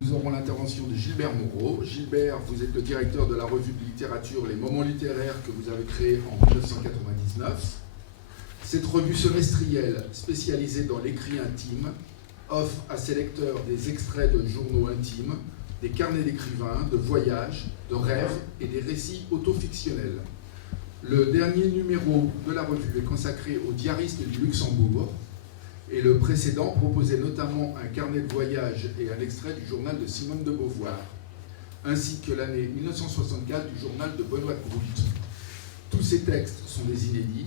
Nous aurons l'intervention de Gilbert Moreau. Gilbert, vous êtes le directeur de la revue de littérature Les Moments littéraires que vous avez créée en 1999. Cette revue semestrielle spécialisée dans l'écrit intime offre à ses lecteurs des extraits de journaux intimes, des carnets d'écrivains, de voyages, de rêves et des récits autofictionnels. Le dernier numéro de la revue est consacré aux diaristes du Luxembourg et le précédent proposait notamment un carnet de voyage et un extrait du journal de Simone de Beauvoir, ainsi que l'année 1964 du journal de Benoît Groult. Tous ces textes sont des inédits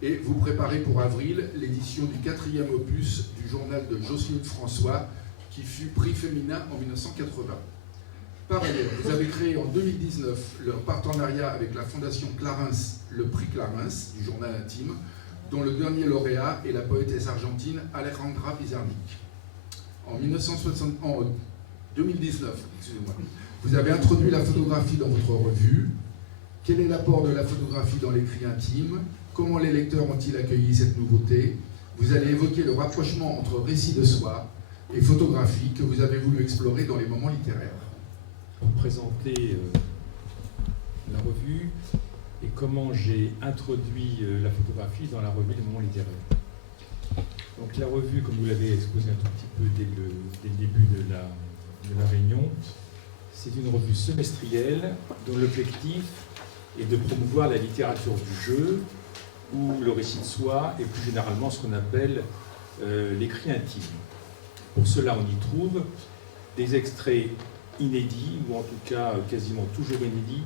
et vous préparez pour avril l'édition du 4e opus du journal de Jocelyne François qui fut prix féminin en 1980. Par ailleurs, vous avez créé en 2019 le partenariat avec la Fondation Clarins, le prix Clarins du journal intime, dont le dernier lauréat est la poétesse argentine Alejandra Pizarnik. En 2019, vous avez introduit la photographie dans votre revue. Quel est l'apport de la photographie dans l'écrit intime? Comment les lecteurs ont-ils accueilli cette nouveauté? Vous allez évoquer le rapprochement entre récit de soi et photographie que vous avez voulu explorer dans les moments littéraires. Pour présenter la revue et comment j'ai introduit la photographie dans la revue Les Moments littéraires. Donc la revue, comme vous l'avez exposé un tout petit peu dès le début de la réunion, c'est une revue semestrielle dont l'objectif est de promouvoir la littérature du jeu ou le récit de soi et plus généralement ce qu'on appelle l'écrit intime. Pour cela, on y trouve des extraits inédits, ou en tout cas quasiment toujours inédits,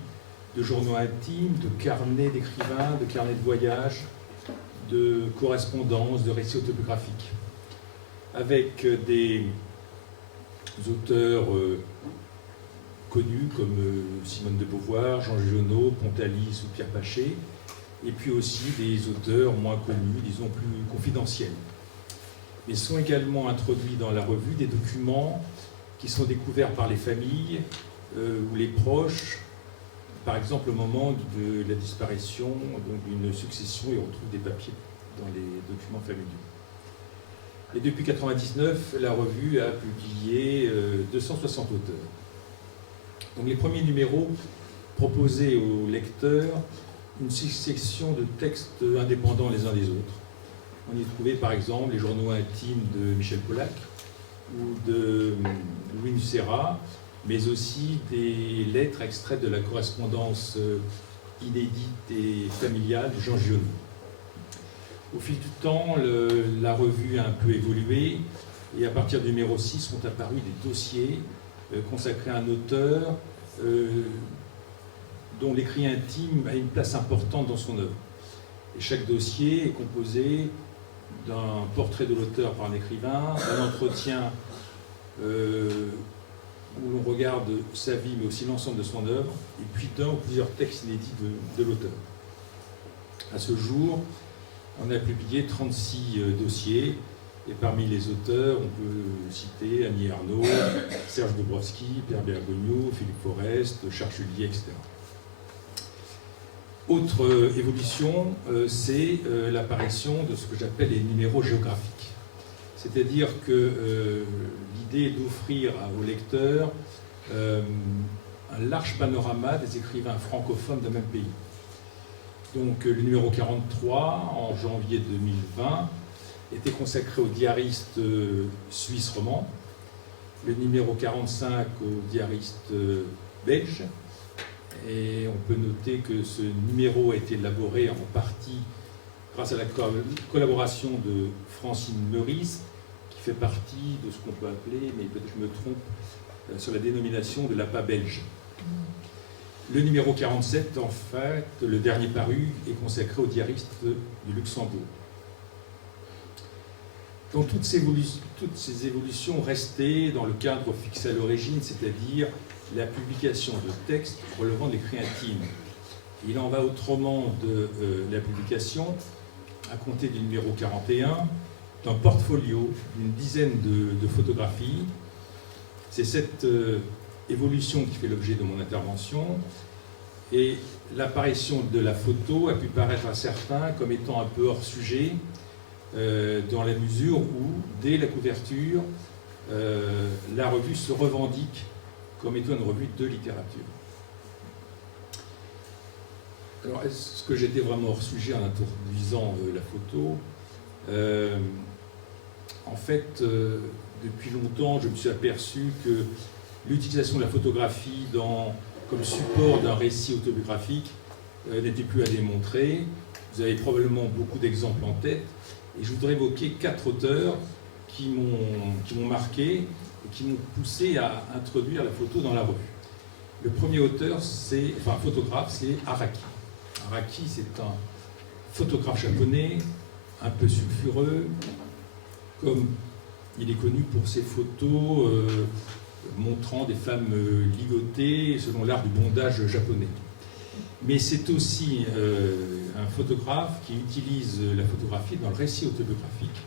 de journaux intimes, de carnets d'écrivains, de carnets de voyage, de correspondances, de récits autobiographiques, avec des auteurs connus comme Simone de Beauvoir, Jean Giono, Pontalis ou Pierre Paché, et puis aussi des auteurs moins connus, disons plus confidentiels. Mais sont également introduits dans la revue des documents qui sont découverts par les familles ou les proches, par exemple au moment de la disparition d'une succession, et on retrouve des papiers dans les documents familiaux. Et depuis 1999, la revue a publié 260 auteurs. Donc les premiers numéros proposaient aux lecteurs une succession de textes indépendants les uns des autres. On y trouvait par exemple les journaux intimes de Michel Polac ou de Louis Nucera, mais aussi des lettres extraites de la correspondance inédite et familiale de Jean Giono. Au fil du temps, la revue a un peu évolué et à partir du numéro 6 sont apparus des dossiers consacrés à un auteur dont l'écrit intime a une place importante dans son œuvre. Et chaque dossier est composé d'un portrait de l'auteur par un écrivain, d'un entretien où l'on regarde sa vie, mais aussi l'ensemble de son œuvre, et puis d'un ou plusieurs textes inédits de l'auteur. À ce jour, on a publié 36 dossiers, et parmi les auteurs, on peut citer Annie Ernaux, Serge Dobrowski, Pierre Bergogneau, Philippe Forest, Charles Chullier, etc. Autre évolution, c'est l'apparition de ce que j'appelle les numéros géographiques. C'est-à-dire que l'idée est d'offrir aux lecteurs un large panorama des écrivains francophones d'un même pays. Donc le numéro 43, en janvier 2020, était consacré aux diaristes suisses romans, le numéro 45 aux diaristes belges, et on peut noter que ce numéro a été élaboré en partie grâce à la collaboration de Francine Meurice, qui fait partie de ce qu'on peut appeler, mais peut-être que je me trompe, sur la dénomination de l'APA belge. Le numéro 47, en fait, le dernier paru, est consacré aux diaristes du Luxembourg. Donc toutes ces évolutions restaient dans le cadre fixé à l'origine, c'est-à-dire la publication de textes relevant de l'écrit intime. Il en va autrement de la publication, à compter du numéro 41, d'un portfolio d'une dizaine de photographies. C'est cette évolution qui fait l'objet de mon intervention. Et l'apparition de la photo a pu paraître à certains comme étant un peu hors sujet, dans la mesure où, dès la couverture, la revue se revendique comme étant une revue de littérature. Alors, est-ce que j'étais vraiment hors sujet en introduisant la photo? En fait, depuis longtemps, je me suis aperçu que l'utilisation de la photographie comme support d'un récit autobiographique n'était plus à démontrer. Vous avez probablement beaucoup d'exemples en tête. Et je voudrais évoquer 4 auteurs qui m'ont marqué et qui m'ont poussé à introduire la photo dans la revue. Le premier photographe, c'est Araki. Araki, c'est un photographe japonais, un peu sulfureux, comme il est connu pour ses photos montrant des femmes ligotées selon l'art du bondage japonais. Mais c'est aussi un photographe qui utilise la photographie dans le récit autobiographique.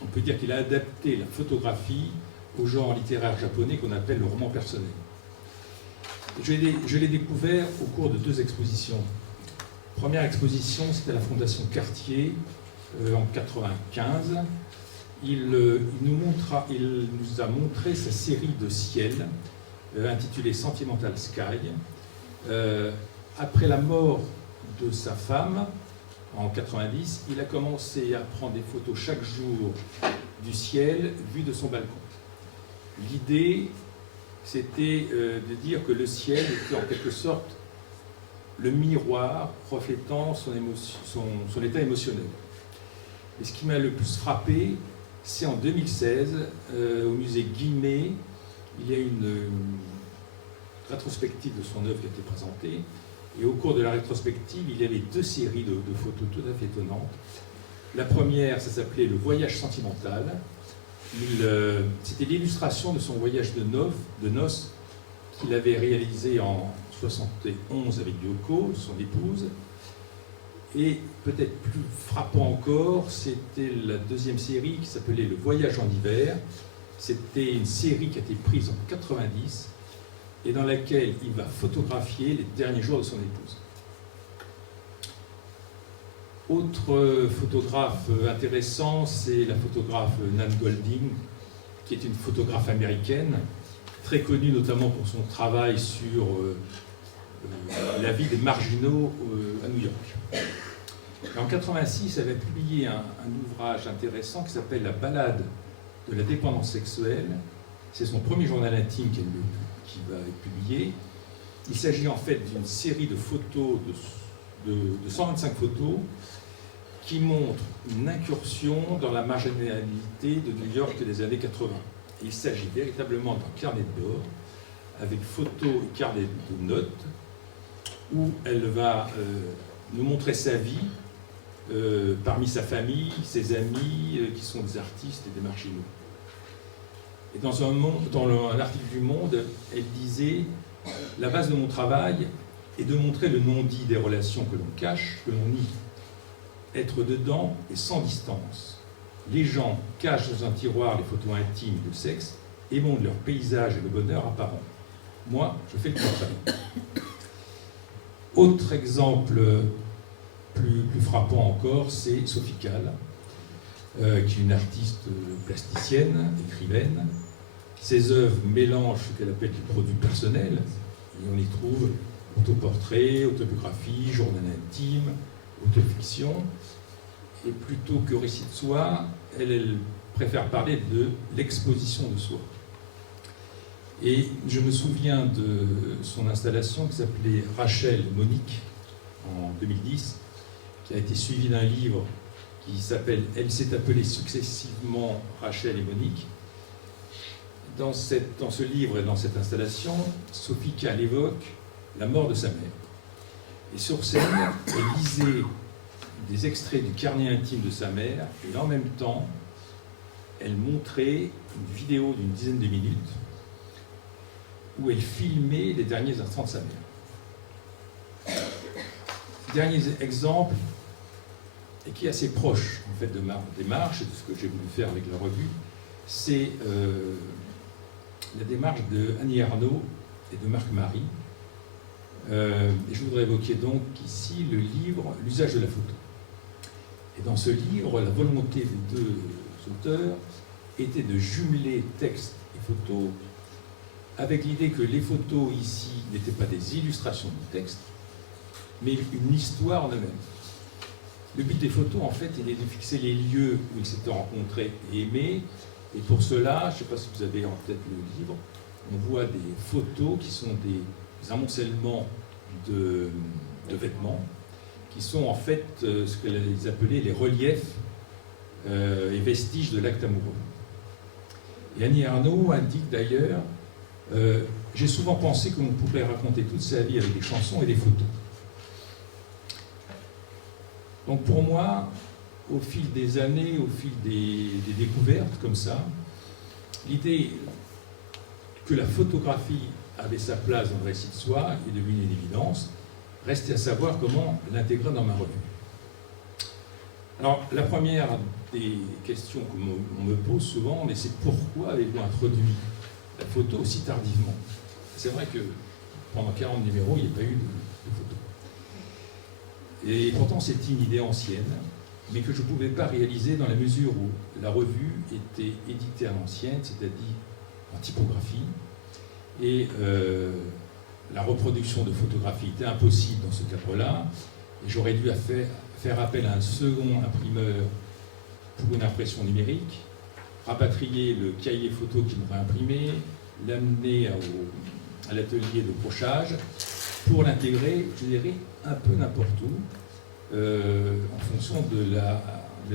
On peut dire qu'il a adapté la photographie au genre littéraire japonais qu'on appelle le roman personnel. Je l'ai découvert au cours de 2 expositions. Première exposition, c'était à la Fondation Cartier en 1995. Il nous a montré sa série de ciel intitulée Sentimental Sky. Après la mort de sa femme, en 90, il a commencé à prendre des photos chaque jour du ciel vu de son balcon. L'idée, c'était de dire que le ciel était en quelque sorte le miroir reflétant son état émotionnel. Et ce qui m'a le plus frappé, c'est en 2016, au musée Guimet, il y a une rétrospective de son œuvre qui a été présentée. Et au cours de la rétrospective, il y avait 2 séries de photos tout à fait étonnantes. La première, ça s'appelait Le Voyage sentimental. C'était l'illustration de son voyage de noces qu'il avait réalisé en 1971 avec Yoko, son épouse. Et peut-être plus frappant encore, c'était la 2e série qui s'appelait Le Voyage en hiver. C'était une série qui a été prise en 1990 et dans laquelle il va photographier les derniers jours de son épouse. Autre photographe intéressant, c'est la photographe Nan Goldin, qui est une photographe américaine, très connue notamment pour son travail sur la vie des marginaux à New York. En 1986, elle a publié un ouvrage intéressant qui s'appelle La balade de la dépendance sexuelle. C'est son premier journal intime qui va être publié. Il s'agit en fait d'une série de photos, de 125 photos, qui montrent une incursion dans la marginalité de New York des années 80. Il s'agit véritablement d'un carnet de bord, avec photos et carnet de notes, où elle va nous montrer sa vie, parmi sa famille, ses amis, qui sont des artistes et des marginaux. Et dans un article du Monde, elle disait « La base de mon travail est de montrer le non-dit des relations que l'on cache, que l'on nie. Être dedans et sans distance. Les gens cachent dans un tiroir les photos intimes de sexe et montrent leur paysage et le bonheur apparent. Moi, je fais le contraire. » Autre exemple plus frappant encore, c'est Sophie Calle, qui est une artiste plasticienne, écrivaine. Ses œuvres mélangent ce qu'elle appelle des produits personnels, et on y trouve autoportrait, autobiographie, journal intime, autofiction. Et plutôt que récit de soi, elle préfère parler de l'exposition de soi. Et je me souviens de son installation qui s'appelait Rachel Monique en 2010, qui a été suivie d'un livre qui s'appelle « Elle s'est appelée successivement Rachel et Monique ». Dans ce livre et dans cette installation, Sophie Calle évoque la mort de sa mère. Et sur scène, elle lisait des extraits du carnet intime de sa mère, et en même temps, elle montrait une vidéo d'une dizaine de minutes où elle filmait les derniers instants de sa mère. Dernier exemple, et qui est assez proche en fait, de ma démarche et de ce que j'ai voulu faire avec la revue, c'est la démarche de Annie Ernaux et de Marc Marie, Et je voudrais évoquer donc ici le livre « L'usage de la photo ». Et dans ce livre, la volonté des deux auteurs était de jumeler texte et photo avec l'idée que les photos ici n'étaient pas des illustrations du texte, mais une histoire en eux-mêmes. Le but des photos, en fait, il est de fixer les lieux où ils s'étaient rencontrés et aimés. Et pour cela, je ne sais pas si vous avez en tête le livre, on voit des photos qui sont des amoncellements de vêtements, qui sont en fait ce qu'ils appelaient les reliefs et vestiges de l'acte amoureux. Et Annie Ernaux indique d'ailleurs j'ai souvent pensé que l'on pourrait raconter toute sa vie avec des chansons et des photos. Donc pour moi, au fil des années, au fil des découvertes comme ça, l'idée que la photographie avait sa place dans le récit de soi est devenue une évidence. Restait à savoir comment l'intégrer dans ma revue. Alors la première des questions qu'on me pose souvent, mais c'est pourquoi avez-vous introduit la photo aussi tardivement? C'est vrai que pendant 40 numéros, il n'y a pas eu de photo. Et pourtant, c'est une idée ancienne, mais que je ne pouvais pas réaliser dans la mesure où la revue était éditée à l'ancienne, c'est-à-dire en typographie, et la reproduction de photographies était impossible dans ce cadre-là, et j'aurais dû faire appel à un second imprimeur pour une impression numérique, rapatrier le cahier photo qu'il m'aurait imprimé, l'amener à l'atelier de brochage pour l'intégrer, je dirais, un peu n'importe où, en fonction de la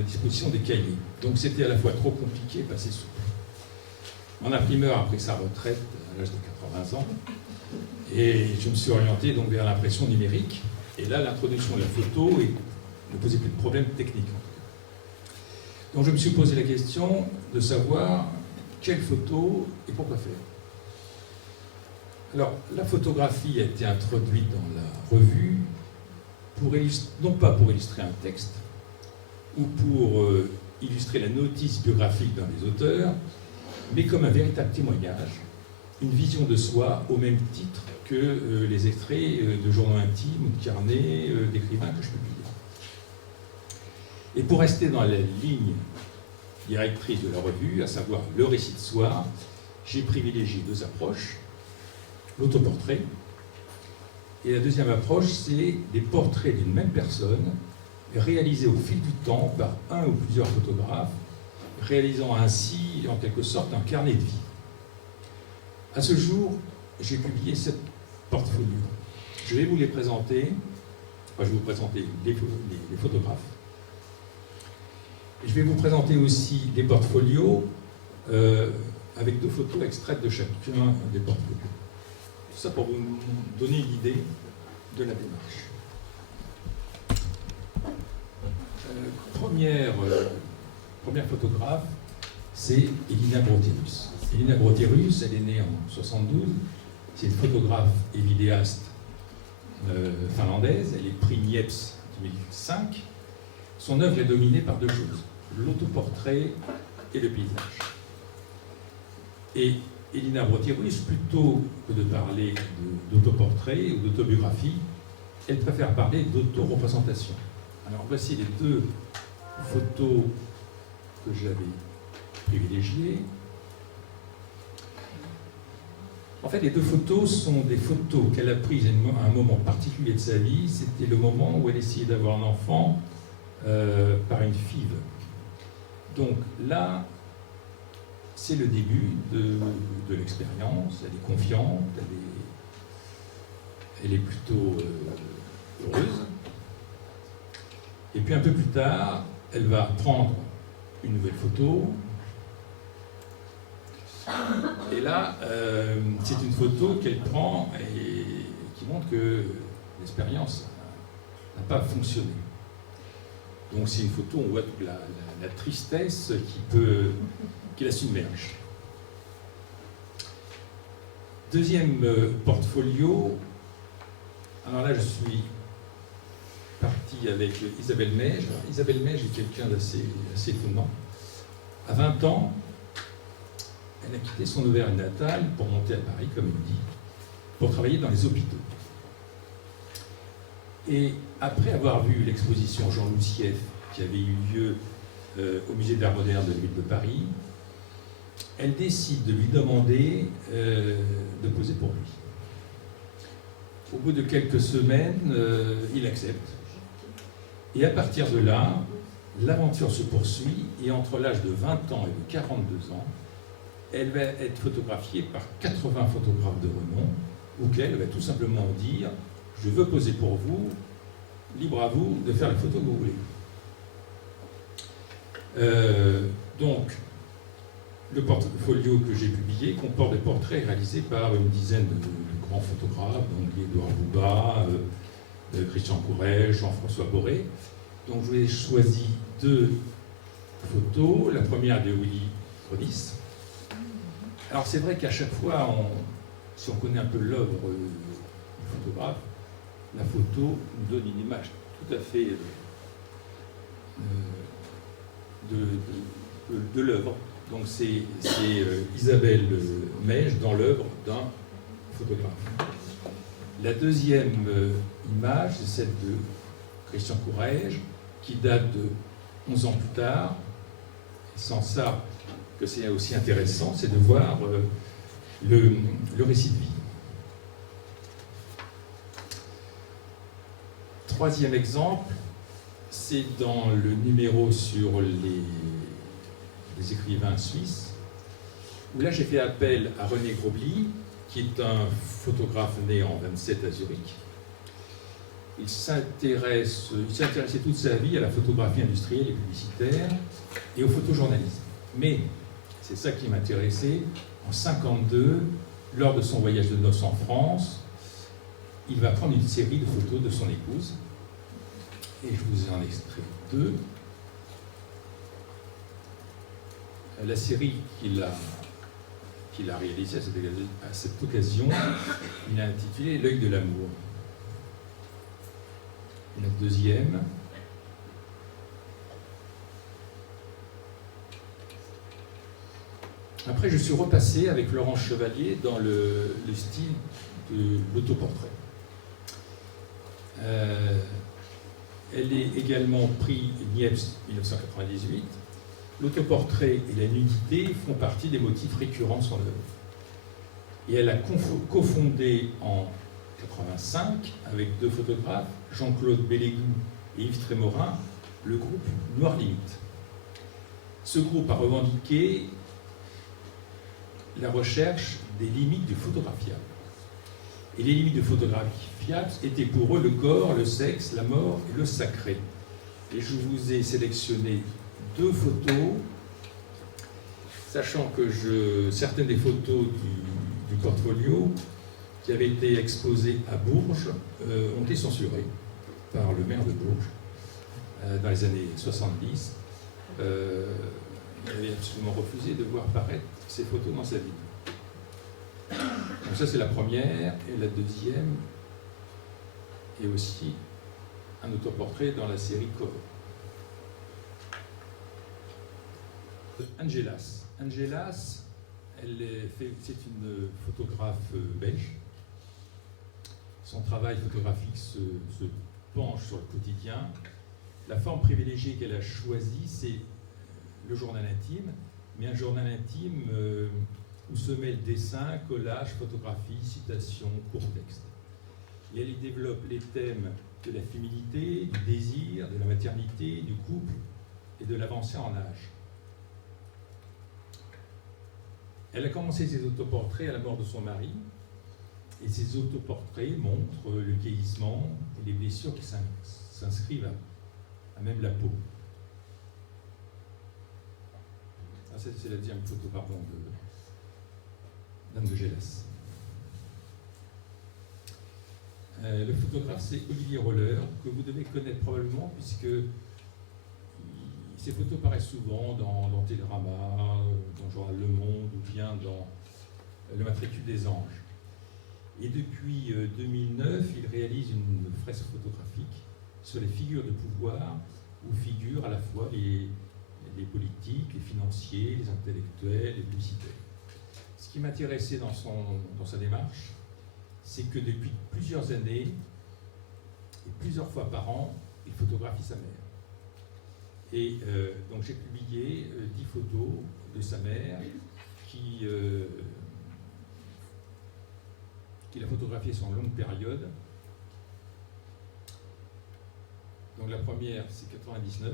disposition des cahiers. Donc c'était à la fois trop compliqué et pas assez souple. Mon imprimeur a pris sa retraite à l'âge de 80 ans, et je me suis orienté donc vers l'impression numérique, et là l'introduction de la photo ne posait plus de problème technique. Donc je me suis posé la question de savoir quelle photo et pourquoi faire. Alors, la photographie a été introduite dans la revue, non pas pour illustrer un texte, ou pour illustrer la notice biographique d'un des auteurs, mais comme un véritable témoignage, une vision de soi au même titre que les extraits de journaux intimes ou de carnets d'écrivains que je publie. Et pour rester dans la ligne directrice de la revue, à savoir le récit de soi, j'ai privilégié deux approches. L'autoportrait. Et la deuxième approche, c'est des portraits d'une même personne, réalisés au fil du temps par un ou plusieurs photographes, réalisant ainsi, en quelque sorte, un carnet de vie. À ce jour, j'ai publié 7 portfolios. Je vais vous les présenter. Enfin, je vais vous présenter les photographes. Et je vais vous présenter aussi des portfolios avec 2 photos extraites de chacun des portfolios. Tout ça pour vous donner une idée de la démarche. Première photographe, c'est Elina Brotherus. Elina Brotherus, elle est née en 72. C'est une photographe et vidéaste finlandaise. Elle est prix Niepce 2005. Son œuvre est dominée par 2 choses, l'autoportrait et le paysage. Et Elina Brotherus, plutôt que de parler d'autoportrait ou d'autobiographie, elle préfère parler d'auto-représentation. Alors voici les 2 photos que j'avais privilégiées. En fait, les 2 photos sont des photos qu'elle a prises à un moment particulier de sa vie. C'était le moment où elle essayait d'avoir un enfant par une FIV. Donc là, c'est le début de l'expérience. Elle est confiante, elle est plutôt heureuse. Et puis un peu plus tard, elle va prendre une nouvelle photo. Et là, c'est une photo qu'elle prend et qui montre que l'expérience n'a pas fonctionné. Donc c'est une photo où on voit toute la tristesse qui la submerge. Deuxième portfolio. Alors là, je suis parti avec Isabelle Meige. Isabelle Meige est quelqu'un d'assez étonnant. À 20 ans, elle a quitté son Auvergne natale pour monter à Paris, comme elle dit, pour travailler dans les hôpitaux. Et après avoir vu l'exposition Jean Loussieff qui avait eu lieu au Musée d'Art moderne de la ville de Paris, elle décide de lui demander de poser pour lui. Au bout de quelques semaines, il accepte. Et à partir de là, l'aventure se poursuit et entre l'âge de 20 ans et de 42 ans, elle va être photographiée par 80 photographes de renom, auxquels elle va tout simplement dire « Je veux poser pour vous, libre à vous de faire les photos que vous voulez ». Donc, le portfolio que j'ai publié comporte des portraits réalisés par une dizaine de grands photographes, donc Édouard Bouba, Christian Courrèges, Jean-François Boré. Donc, je vous ai choisi 2 photos. La première de Willy Rodis. Alors, c'est vrai qu'à chaque fois, si on connaît un peu l'œuvre du photographe, la photo nous donne une image tout à fait de l'œuvre. Donc c'est Isabelle Mège dans l'œuvre d'un photographe. La deuxième image, c'est celle de Christian Courrèges, qui date de 11 ans plus tard. Et sans ça, que c'est aussi intéressant, c'est de voir le récit de vie. Troisième exemple, c'est dans le numéro sur les écrivains suisses, où là j'ai fait appel à René Grobli, qui est un photographe né en 27 à Zurich. Il s'intéressait toute sa vie à la photographie industrielle et publicitaire et au photojournalisme. Mais, c'est ça qui m'intéressait, en 1952, lors de son voyage de noces en France, il va prendre une série de photos de son épouse. Et je vous ai en extrait 2. La série qu'il a réalisée à cette occasion, il a intitulé L'œil de l'amour. La deuxième. Après, je suis repassé avec Laurence Chevalier dans le style de l'autoportrait. Elle est également prix Niepce 1998. L'autoportrait et la nudité font partie des motifs récurrents de son œuvre. Et elle a cofondé en 1985, avec 2 photographes, Jean-Claude Bellégou et Yves Trémorin, le groupe Noir Limite. Ce groupe a revendiqué la recherche des limites du photographiable. Et les limites du photographiable étaient pour eux le corps, le sexe, la mort et le sacré. Et je vous ai sélectionné 2 photos, sachant que certaines des photos du portfolio qui avaient été exposées à Bourges ont été censurées par le maire de Bourges dans les années 70. Il avait absolument refusé de voir paraître ces photos dans sa ville. Donc ça c'est la première, et la deuxième est aussi un autoportrait dans la série Corps. Angelas. Angelas, c'est une photographe belge. Son travail photographique se penche sur le quotidien. La forme privilégiée qu'elle a choisie, c'est le journal intime, mais un journal intime où se mêlent dessin, collage, photographie, citation, court texte. Et elle y développe les thèmes de la féminité, du désir, de la maternité, du couple et de l'avancée en âge. Elle a commencé ses autoportraits à la mort de son mari, et ces autoportraits montrent le vieillissement et les blessures qui s'inscrivent à même la peau. Ah, c'est la deuxième photo, pardon, d'Anne de Gélas. Le photographe, c'est Olivier Roller, que vous devez connaître probablement, puisque ces photos paraissent souvent dans Télérama, dans le journal Le Monde, ou bien dans Le Matricule des Anges. Et depuis 2009, il réalise une fresque photographique sur les figures de pouvoir, où figurent à la fois les politiques, les financiers, les intellectuels, les publicitaires. Ce qui m'intéressait dans sa démarche, c'est que depuis plusieurs années, Et plusieurs fois par an, il photographie sa mère. Et donc j'ai publié 10 photos de sa mère qu'il a photographiées sur une longue période. Donc la première, c'est 99.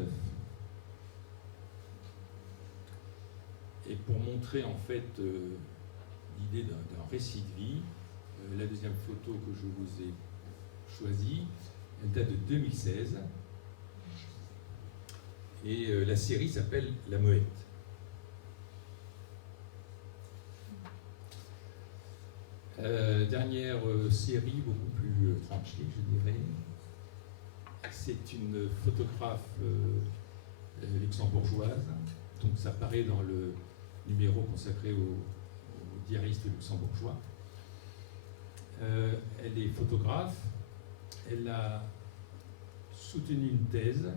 Et pour montrer en fait l'idée d'un récit de vie, la deuxième photo que je vous ai choisie, elle date de 2016. Et la série s'appelle La Moette. Dernière série beaucoup plus tranchée, je dirais. C'est une photographe luxembourgeoise. Donc ça paraît dans le numéro consacré aux diaristes luxembourgeois. Elle est photographe. Elle a soutenu une thèse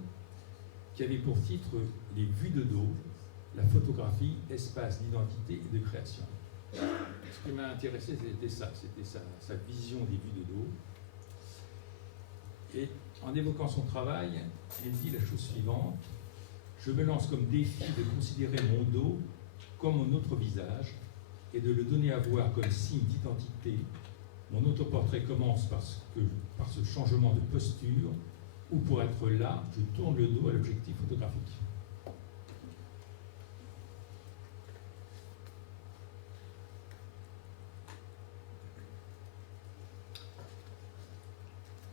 qui avait pour titre « Les vues de dos, la photographie, espace d'identité et de création ». Ce qui m'a intéressé, c'était ça, c'était sa vision des vues de dos. Et en évoquant son travail, elle dit la chose suivante: « Je me lance comme défi de considérer mon dos comme mon autre visage et de le donner à voir comme signe d'identité. Mon autoportrait commence par ce changement de posture, où pour être là, je tourne le dos à l'objectif photographique. »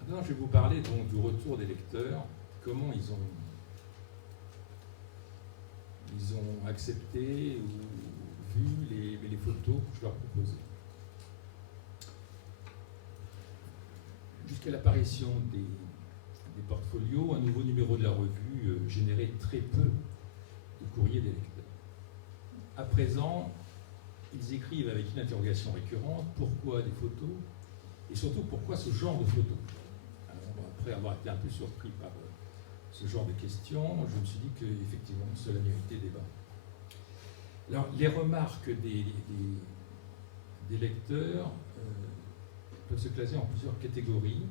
Maintenant, je vais vous parler donc du retour des lecteurs, comment ils ont accepté ou vu les photos que je leur proposais. Jusqu'à l'apparition des portfolios, un nouveau numéro de la revue générait très peu de courriers des lecteurs. À présent, ils écrivent avec une interrogation récurrente: pourquoi des photos? Et surtout, pourquoi ce genre de photos? Alors, après avoir été un peu surpris par ce genre de questions, je me suis dit qu'effectivement, cela méritait débat. Alors, les remarques des lecteurs peuvent se classer en plusieurs catégories.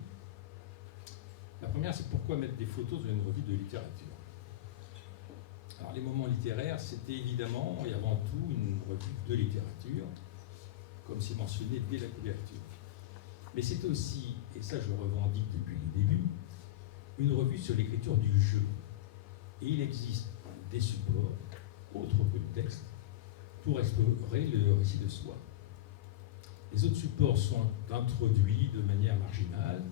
La première, c'est pourquoi mettre des photos dans une revue de littérature. Alors, les moments littéraires, c'était évidemment et avant tout une revue de littérature, comme c'est mentionné dès la couverture. Mais c'est aussi, et ça je le revendique depuis le début, une revue sur l'écriture du jeu. Et il existe des supports, autres que le texte, pour explorer le récit de soi. Les autres supports sont introduits de manière marginale.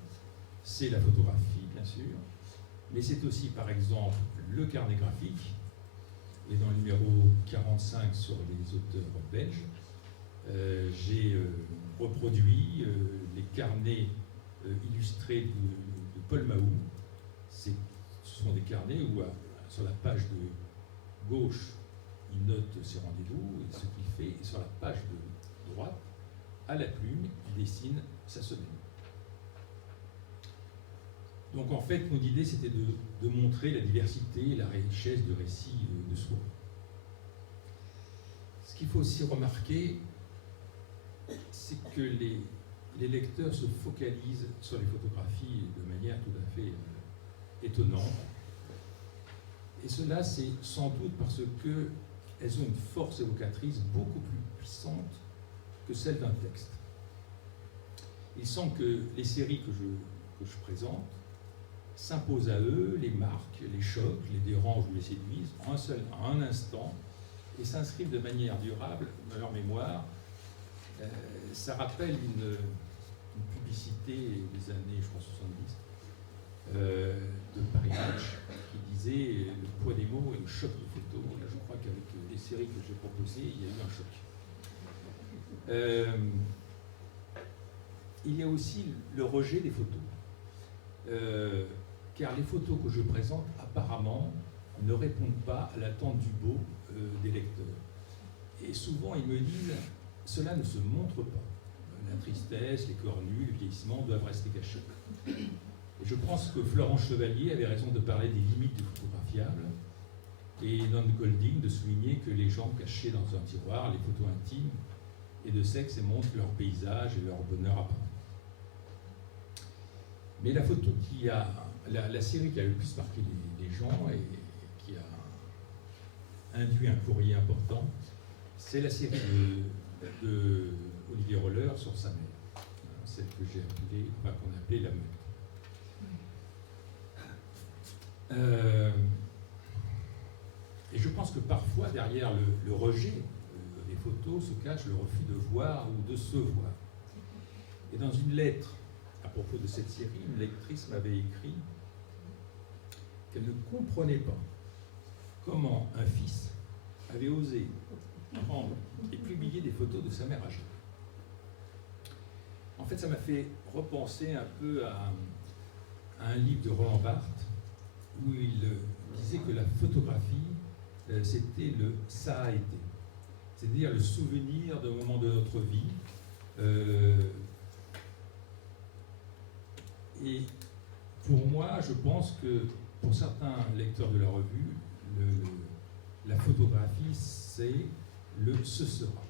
C'est la photographie, bien sûr, mais c'est aussi, par exemple, le carnet graphique. Et dans le numéro 45 sur les auteurs belges, j'ai reproduit les carnets illustrés de Paul Mahou. Ce sont des carnets où, sur la page de gauche, il note ses rendez-vous et ce qu'il fait, et sur la page de droite, à la plume, il dessine sa semaine. Donc en fait, mon idée, c'était de montrer la diversité et la richesse de récits de soi. Ce qu'il faut aussi remarquer, c'est que les lecteurs se focalisent sur les photographies de manière tout à fait étonnante. Et cela, c'est sans doute parce qu'elles ont une force évocatrice beaucoup plus puissante que celle d'un texte. Il semble que les séries que je présente s'imposent à eux, les marquent, les choquent, les dérangent ou les séduisent en un instant et s'inscrivent de manière durable dans leur mémoire. Ça rappelle une publicité des années, je crois, 70 de Paris Match qui disait « Le poids des mots et le choc de photos ». Là, je crois qu'avec les séries que j'ai proposées, il y a eu un choc. Il y a aussi le rejet des photos. Car les photos que je présente, apparemment, ne répondent pas à l'attente du beau des lecteurs. Et souvent, ils me disent « Cela ne se montre pas. La tristesse, les cornues, le vieillissement doivent rester cachés. » Et je pense que Florent Chevalier avait raison de parler des limites du photographiable et Don Golding de souligner que les gens cachaient dans un tiroir les photos intimes et de sexe et montrent leur paysage et leur bonheur apparent. Mais la photo qui a, la série qui a le plus marqué les gens et qui a induit un courrier important, c'est la série de Olivier Roller sur sa mère, celle que j'ai appelée, enfin, qu'on a appelée La Meute. Et je pense que parfois, derrière le rejet des photos, se cache le refus de voir ou de se voir. Et dans une lettre, à propos de cette série, une lectrice m'avait écrit qu'elle ne comprenait pas comment un fils avait osé prendre et publier des photos de sa mère âgée. En fait, ça m'a fait repenser un peu à un livre de Roland Barthes où il disait que la photographie, c'était le « ça a été », c'est-à-dire le souvenir d'un moment de notre vie. Et pour moi, je pense que pour certains lecteurs de la revue, la photographie, c'est le « ce sera ».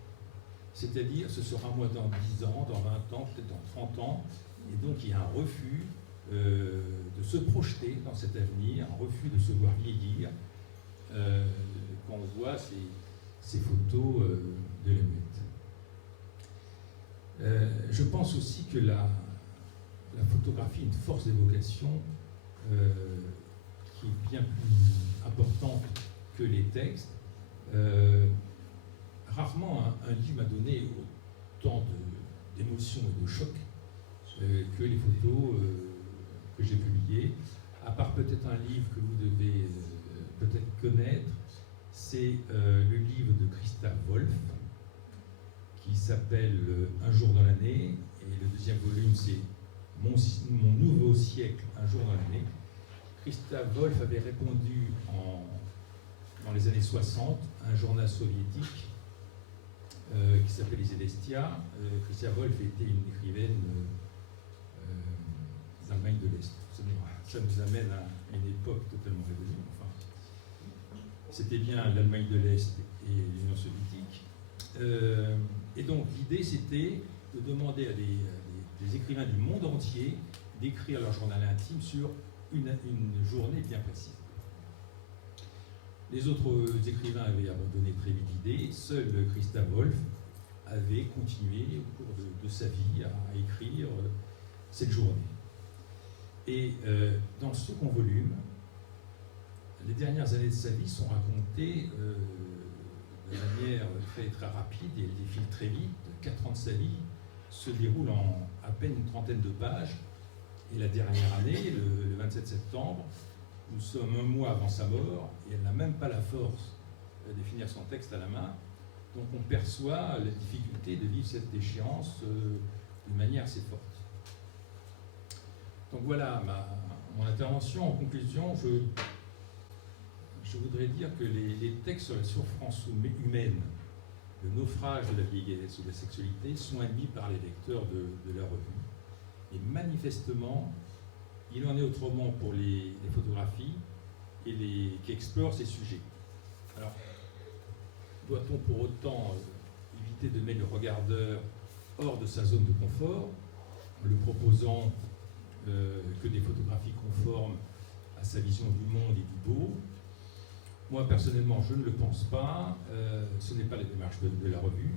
C'est-à-dire, ce sera moi dans 10 ans, dans 20 ans, peut-être dans 30 ans. Et donc, il y a un refus de se projeter dans cet avenir, un refus de se voir vieillir quand on voit ces photos de la Meute. Je pense aussi que la photographie a une force d'évocation qui est bien plus importante que les textes. Rarement un livre m'a donné autant d'émotions et de chocs que les photos que j'ai publiées, à part peut-être un livre que vous devez peut-être connaître, c'est le livre de Christa Wolf, qui s'appelle Un jour dans l'année, et le deuxième volume c'est Mon nouveau siècle, un jour dans l'année. Christa Wolf avait répondu dans les années 60 à un journal soviétique qui s'appelait Les Elestia. Christa Wolf était une écrivaine d'Allemagne de l'Est. Ça nous amène à une époque totalement révolue. Enfin, c'était bien l'Allemagne de l'Est et l'Union soviétique. Et donc l'idée c'était de demander à des écrivains du monde entier d'écrire leur journal intime sur une journée bien précise. Les autres écrivains avaient abandonné très vite l'idée, seul Christa Wolf avait continué au cours de sa vie à écrire cette journée. Et dans le second volume, les dernières années de sa vie sont racontées de manière très, très rapide, et elles défilent très vite. 4 ans de sa vie se déroulent en à peine une trentaine de pages. Et la dernière année, le 27 septembre, nous sommes un mois avant sa mort, et elle n'a même pas la force de finir son texte à la main. Donc on perçoit la difficulté de vivre cette déchéance d'une manière assez forte. Donc voilà mon intervention. En conclusion, je voudrais dire que les textes sur la souffrance humaine, le naufrage de la vieillesse ou de la sexualité sont admis par les lecteurs de la revue. Et manifestement, il en est autrement pour les photographies qui explorent ces sujets. Alors, doit-on pour autant éviter de mettre le regardeur hors de sa zone de confort, en lui proposant que des photographies conformes à sa vision du monde et du beau? Moi, personnellement, je ne le pense pas. Ce n'est pas la démarche de la revue,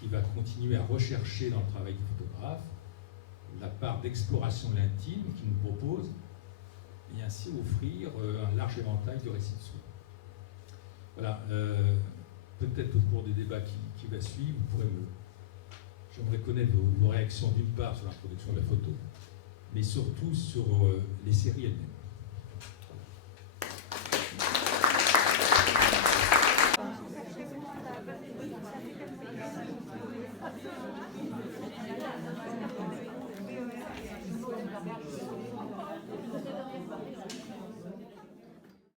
qui va continuer à rechercher dans le travail du photographe la part d'exploration de l'intime qu'il nous propose, et ainsi offrir un large éventail de récits de soi. Voilà, peut-être au cours des débats qui va suivre, j'aimerais connaître vos réactions d'une part sur l'introduction de la photo, mais surtout sur les séries elles-mêmes.